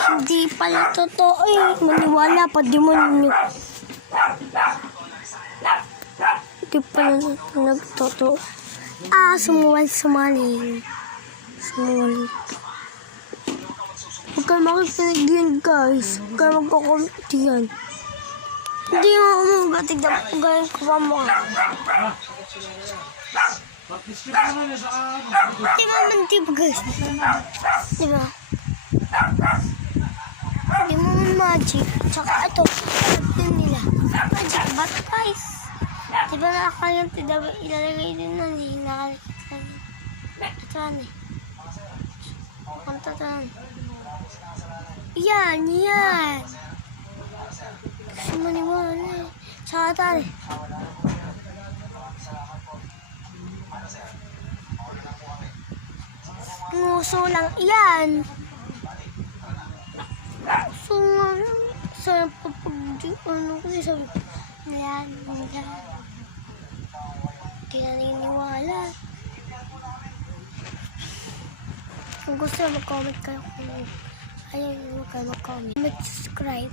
Hindi pala totoo eh. Maniwala pa, demonyo. Hindi pala nagtotoo. Sumaling. Huwag kayo makikinig din, guys. Huwag kayo magkakomment yan. Hindi nga ako magatigdan ko gawin ko pa mo. Di ba man guys? Di ba? Di mo magic. Tsaka ito, din nila. Magic bat guys. Di ba nakakalimutan? Dapat ilalagay din na niya. Nakalimutan niya. Ito na eh. Kanta ito na. Yan. Gusto maniwala na eh. Tsaka tali. Nguso lang yan. So nga lang. Sa papag-di ano ko sabi. Ayan. Hindi na naniniwala. Kung gusto mag-comment kayo kung ayaw mag-comment. Mag-subscribe.